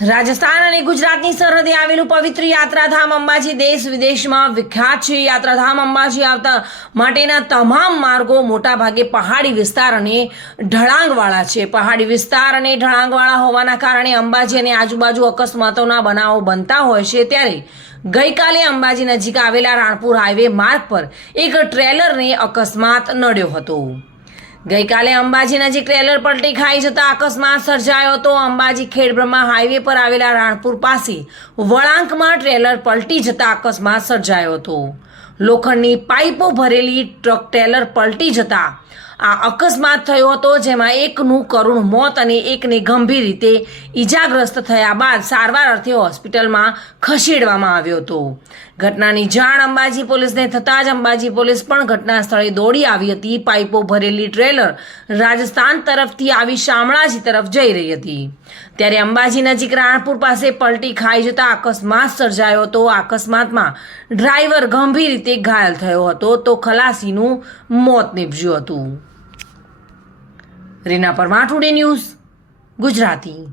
રાજસ્થાન અને ગુજરાતની સરહદે આવેલું પવિત્ર યાત્રાધામ અંબાજી દેશ વિદેશમાં વિખ્યાત છે. યાત્રાધામ અંબાજી આવતા માટેના તમામ માર્ગો મોટાભાગે પહાડી વિસ્તાર અને ઢળાંગવાળા છે. પહાડી વિસ્તાર અને ઢળાંગવાળા હોવાના કારણે અંબાજી અને આજુબાજુ અકસ્માતોના બનાવો બનતા હોય છે. ત્યારે ગઈકાલે અંબાજી નજીક આવેલા રાણપુર હાઈવે માર્ગ પર એક ટ્રેલરને અકસ્માત નડ્યો હતો. ગઈકાલે અંબાજી નજીક ટ્રેલર પલટી ખાઈ જતા અકસ્માત સર્જાયો હતો. અંબાજી ખેડબ્રહ્મા હાઈવે પર આવેલા રાણપુર પાસે વળાંકમાં ટ્રેલર પલટી જતા અકસ્માત સર્જાયો હતો. લોખંડની પાઇપો ભરેલી ટ્રક ટ્રેલર પલટી જતા આ અકસ્માત થયો હતો, જેમાં એકનું કરુણ મોત અને એકને ગંભીર રીતે ઈજાગ્રસ્ત થયા બાદ સારવાર અર્થે હોસ્પિટલમાં ખસેડવામાં આવ્યો હતો. ઘટનાની જાણ અંબાજી પોલીસને થતાં જ અંબાજી પોલીસ પણ ઘટના સ્થળે દોડી આવી હતી. પાઇપો ભરેલી ટ્રેલર રાજસ્થાન તરફથી આવી શામળાજી તરફ જઈ રહી હતી. ત્યારે અંબાજી નજીક રાણપુર પાસે પલટી ખાઈ જતા અકસ્માત સર્જાયો હતો. અકસ્માતમાં ડ્રાઈવર ગંભીર રીતે ઘાયલ થયો હતો તો ખલાસીનું મોત નીપજ્યું હતું. Reena Parmar, Today News Gujarati.